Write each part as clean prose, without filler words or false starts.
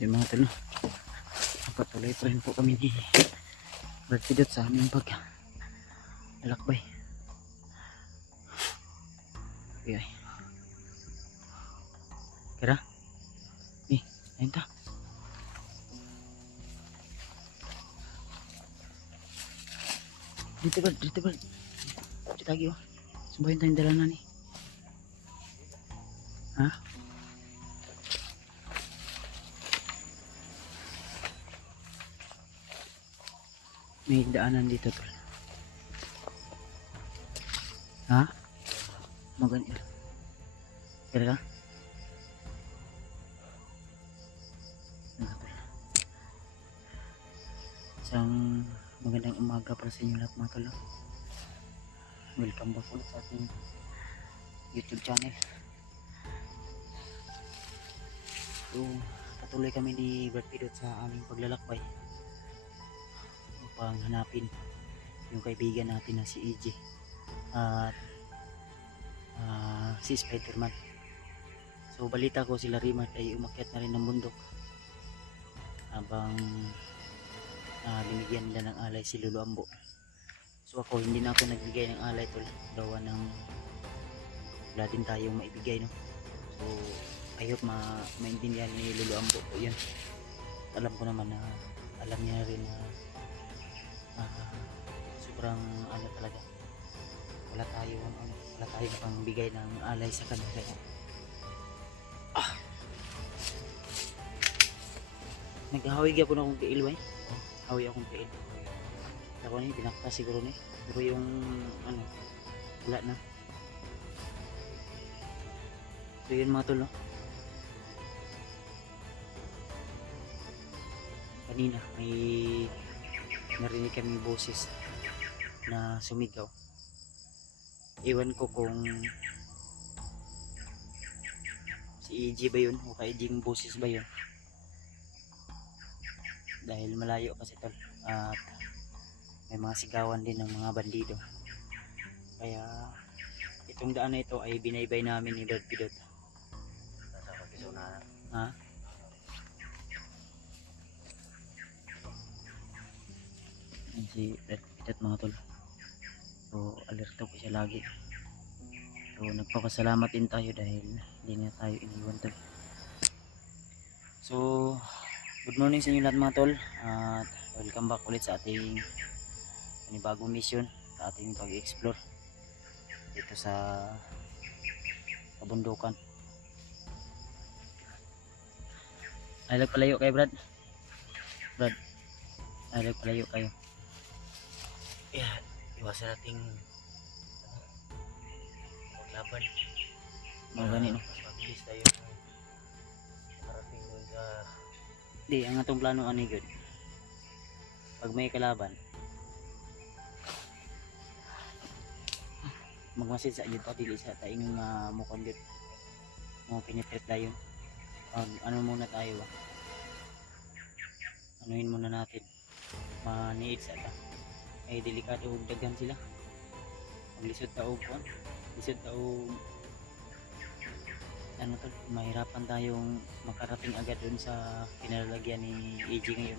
Yung mga talo, patuloy pa rin po kami ni Bertidot sa aming lalakbay. Okay. Kira? Ayun ta. Dito ba? Dito lagi oh. Sumbahin tayong dalanan eh. Ha? May daanan dito tol. Ha? Maganda. Kira ka? Isang magandang umaga para sa inyo lahat mga tol. Welcome back ulit sa ating YouTube channel. So, patuloy kami ni Bertidot sa aming paglalakbay upang hanapin yung kaibigan natin na si EJ at si Spiderman. So balita ko sila Rimart ay umakyat na rin ng bundok habang binigyan nila ng alay si Lolo Ambo. So ako hindi na ako nagbigay ng alay tol, gawa ng wala din tayong maibigay no. So I hope maintindihan ni Lolo Ambo po yun. Alam ko naman na alam niya rin na sobrang ano talaga wala tayong pangbigay ng alay sa kanila kaya naghahawig ako na akong tiil ba hawi akong tiil ako ni binakta siguro ni pero yung ano wala na. So yun mga tol no? Kanina may narinig kami boses na sumigaw. Iwan ko kung si EJ ba yun o kay EJ yung boses ba yun dahil malayo kasi tol at may mga sigawan din ng mga bandido kaya itong daan na ito ay binaybay namin ni Bertidot. Ha? Si Bertidot mga tol. So alerto ko siya lagi. So nagpapasalamat din tayo dahil hindi na tayo iniwan tol. So good morning sa inyo lahat mga tol at welcome back ulit sa ating panibagong mission sa ating pag-explore dito sa kabundukan. Ay palayo kayo Brad. Ay palayo kayo. Yeah, iwasan nating maglaban. Mga gani no. Mas mabilis tayo makarating doon sa Di ang atong plano ani good. Pag may kalaban magmasid sa yun dili sa taing nga mo kon good. Mo penetrate dayon. Ano muna tayo ba? Anuhin muna natin. Maniid sa ta. Ay delikado og daghan sila. Maglisod ta og lisod ta og ano to, mahirapan tayong makarating agad dun sa pinalalagyan ni EJ ngayon.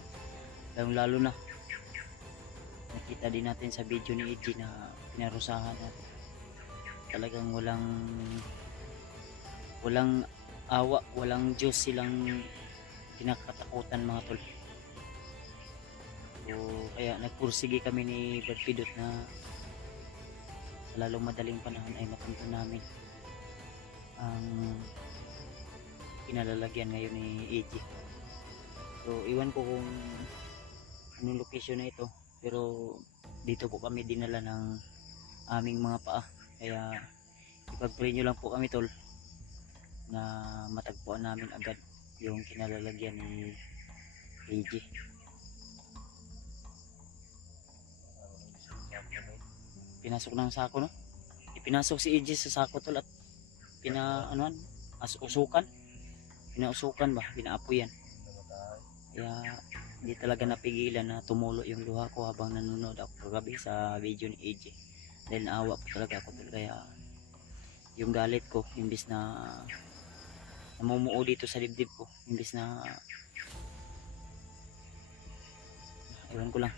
Lalo na nakita din natin sa video ni EJ na pinarusahan natin. Talagang walang awa, walang Diyos silang kinakatakutan mga tol. So, kaya nagpursige kami ni Bertidot na sa lalong madaling panahon ay mapunta namin ang pinalalagyan ngayon ni EJ. So iwan ko kung anong location na ito pero dito po kami dinala ng aming mga paa kaya ipag-pray nyo lang po kami tol na matagpuan namin agad yung kinalalagyan ni EJ. Pinasok ng sako no? Ipinasok si EJ sa sako tol at pinausukan ba? Pinaapoyan. Kaya hindi talaga napigilan na tumulo yung luha ko habang nanonood ako kagabi sa video ni EJ. Dahil naawa po talaga ako tol. Kaya yung galit ko imbis na namumuo dito sa dibdib ko, imbis na ewan ko lang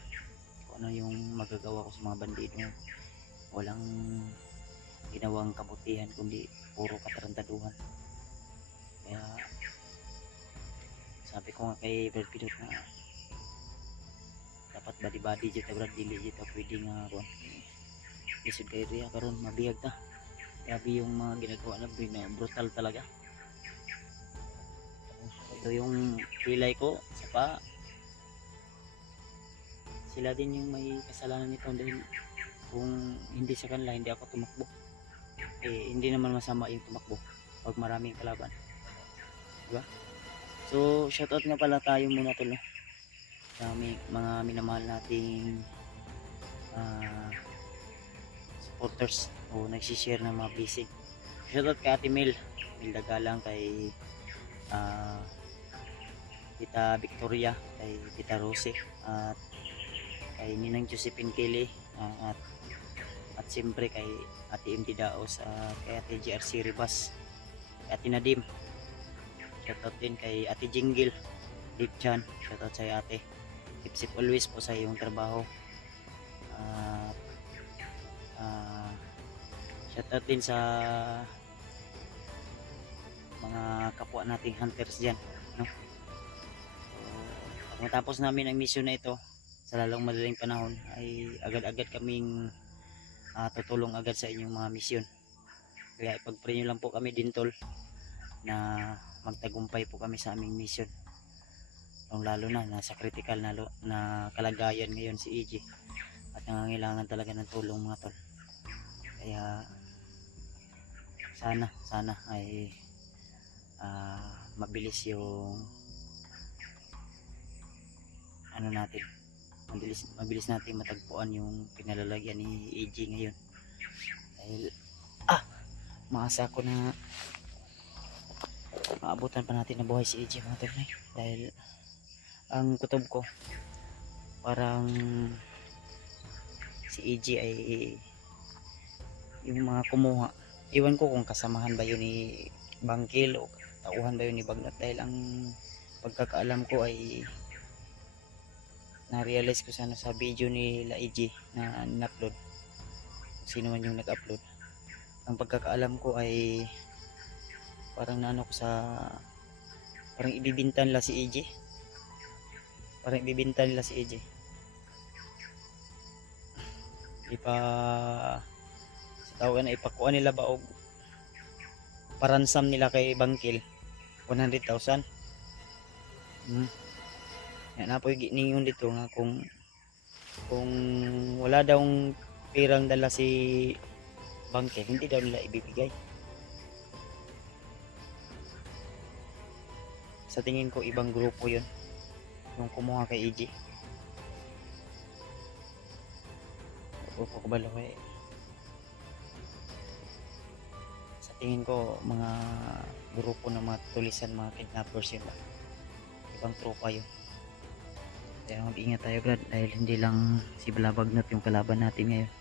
kung ano yung magagawa ko sa mga bandido. Walang ginawang kabutihan kundi puro katarantaduhan. Kaya sabi ko nga kay Brad Pilot na dapat badi-badi dito Brad, dili dito pwede nga kuan isip kay area karon mabiyag ta. Grabe yung mga ginagawa na brutal talaga. Ito yung kilay ko sa pa, sila din yung may kasalanan nito dahil kung hindi sa kanila hindi ako tumakbo. Hindi naman masama yung tumakbo pag maraming kalaban, diba? So shoutout nga pala tayo muna tol, no? Sa mga minamahal nating supporters o nagsishare ng mga blessing. Shoutout kay Ate Mel Dagalang, kay Tita Victoria, kay Tita Rose, at kay Ninang Josephine Kelly, at siyempre kay Ate MT Daos, kay Ate GRC Ribas, kay Ate Nadim. Shoutout din kay Ate Jingle Deep Chan, shoutout sa ate. Keep safe always po sa iyong trabaho. Shoutout din sa mga kapwa nating hunters dyan, no? So, matapos namin ang mission na ito sa lalong madaling panahon ay agad-agad kaming tutulong agad sa inyong mga mission. Kaya ipag-pray nyo lang po kami din tol na magtagumpay po kami sa aming mission, lalo na nasa critical na kalagayan ngayon si EJ at nangangailangan talaga ng tulong mga tol. Kaya sana ay mabilis yung ano natin, mabilis natin matagpuan yung pinalalagyan ni EJ ngayon, dahil maasa ko na maabutan pa natin na buhay si EJ mga tol, dahil ang kutob ko parang si EJ ay yung mga kumuha, iwan ko kung kasamahan ba yun ni Bangkil o tauhan ba yun ni Bagnat, dahil ang pagkakaalam ko ay na-realize ko sana sa video ni La EJ na in-upload, sino man yung nag-upload. Ang pagkakaalam ko ay parang naano ko sa parang ibibintan nila si EJ, ipa sa tawagan na ipakuan nila ba o paransam nila kay Bangkil 100,000. Yan na po ningon dito nga kung wala daw pirang dala si Bangkil, hindi daw nila ibibigay. Sa tingin ko ibang grupo yun yung kumuha kay EJ. Grupo ko balo eh. Sa tingin ko mga grupo ng mga tulisan, mga kidnappers yun ba, ibang tropa yun. Kaya mag-ingat tayo Brad, dahil hindi lang si Bagnat yung kalaban natin ngayon,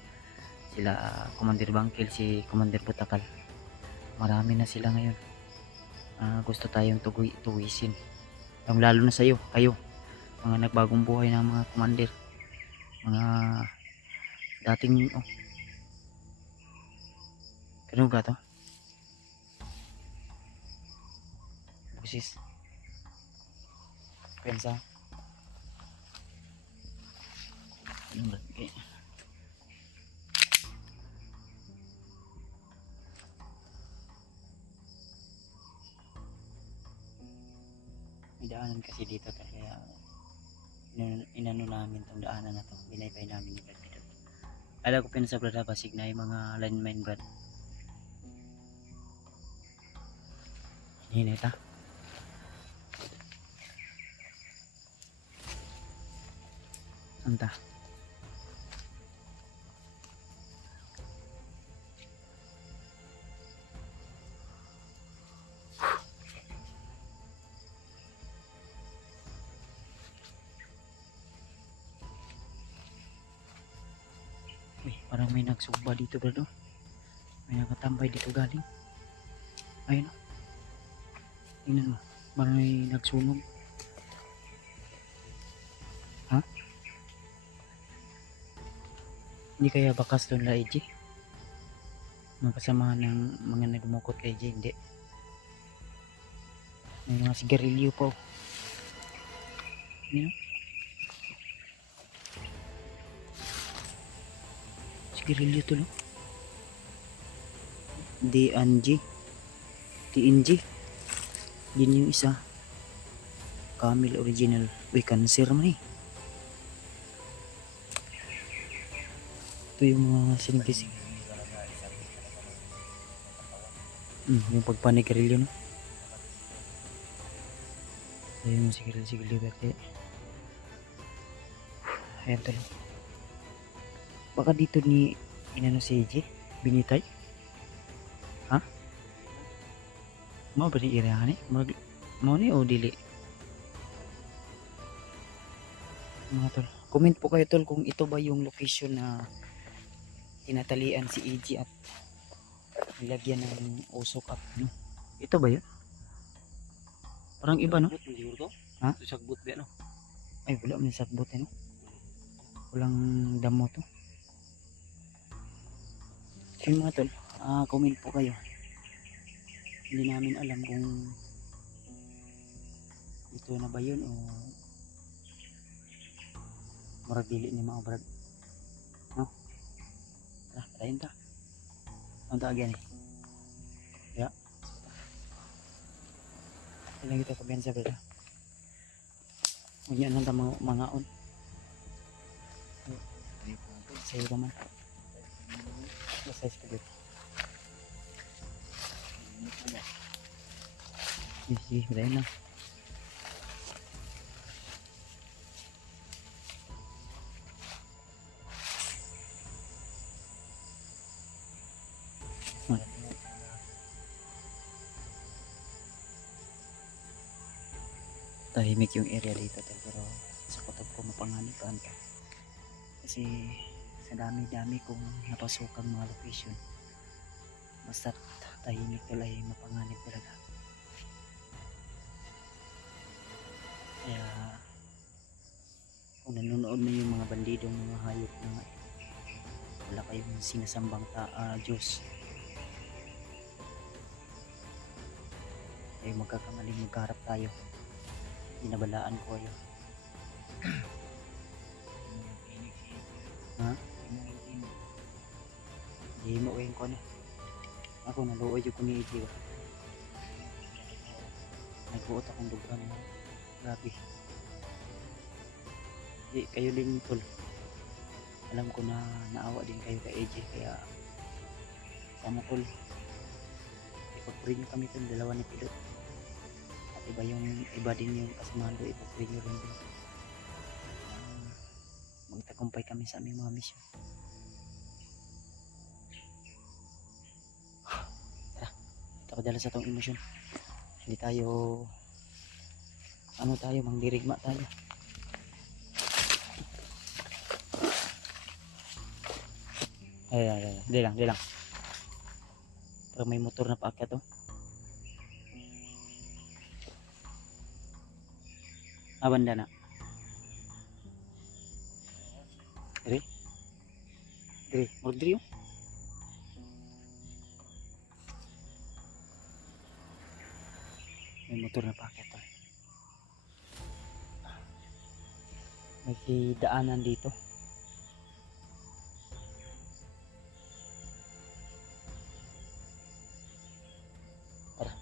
sila Commander Bangkil, si Commander Putakal, marami na sila ngayon. Gusto tayong tuwisin, lalo na sa iyo, kayo mga nagbagong buhay na mga commander, mga dating ganun ka to busis pensa okay. May daanan kasi dito kaya inano namin tong daanan na to, binaypay namin yung Brad. Alam ko pinasa Brad Pasig na yung mga lineman Brad. Hinay ta. Anta. Parang may nagsuba dito Brad, may nakatambay dito galing, ayun Tingnan mo. Marami nagsunog. Ha? Hindi kaya bakas doon la EJ? Mga kasama ng mga nagmukot kay EJ, hindi. May mga sigarilyo po. Ano? Sigarilyo to, no? DNG. TNG. Din yung isa. Camel original. Uy, cancer man eh. Ito yung mga sinigisig. Yung pagpanigarilyo, no? Ito yung sigarilyo berke. Ayan to lang. Baka dito ni inano si EJ? Binitay? Ha? Mau ba ni area ni? Mau ni o dili? Mga tol. Comment po kayo tol kung ito ba yung location na tinatalian si EJ at nilagyan ng usok at ano. Ito ba yun? Parang iba, no? Ha? Sagbot ba, no? Ay, wala man sagbot, no? Walang damo to. So yun mga tol, comment po kayo. Hindi namin alam kung ito na ba yun o murag dili ni mga brad. No? Tara, tayo ta. Ang taagyan eh. Ya. Ilang kita kabensa brad. Unya nang mga on. Sa'yo ka man. Basta spaghetti. Sige, badayin lang. Tahimik yung area dito pero sa kutob ko mapanganipan ka kasi sa dami-dami kong napasukang mga location basta tahimik talaga ay mapanganib talaga kaya kung nanonood na yung mga bandidong mga hayop na wala kayong sinasambang Diyos ay magkakamaling magkaharap tayo. Binabalaan ko kayo. Ha? Hindi mo kayo ko na. Ako naluoy yung kuni EJ. Nagbuot akong dugang. Grabe. Di, kayo din tol. Alam ko na naawa din kayo kay EJ. Kaya sana tol. Ipag-pray nyo kami tol. Dalawa ni Pilot. Iba din yung kasamahan doon, ipag-pray nyo rin din. Magtagumpay kami sa aming mga mission. Tara, ito ko dala sa itong emosyon. Hindi tayo, mangdirigma tayo. Ay, di lang. Parang may motor na paakyat oh. Banda na. Dire, murag oh. May motor na paket oh. May daanan dito. Tara.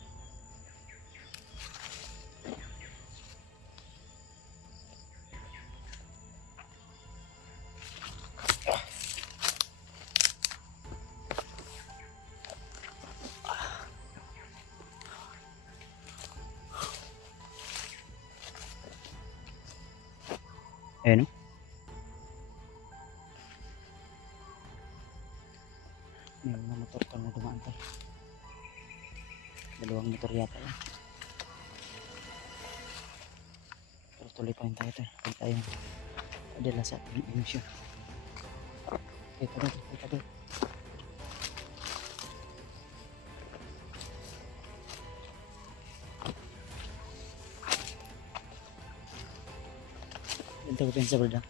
Ayan o. May mga motor to na dumaan tayo. Dalawang motor yata yan. Pero tuloy pa rin tayo ito. Huwag tayong padala sa ating emission. Ito doon. Kita ko pinsa brada.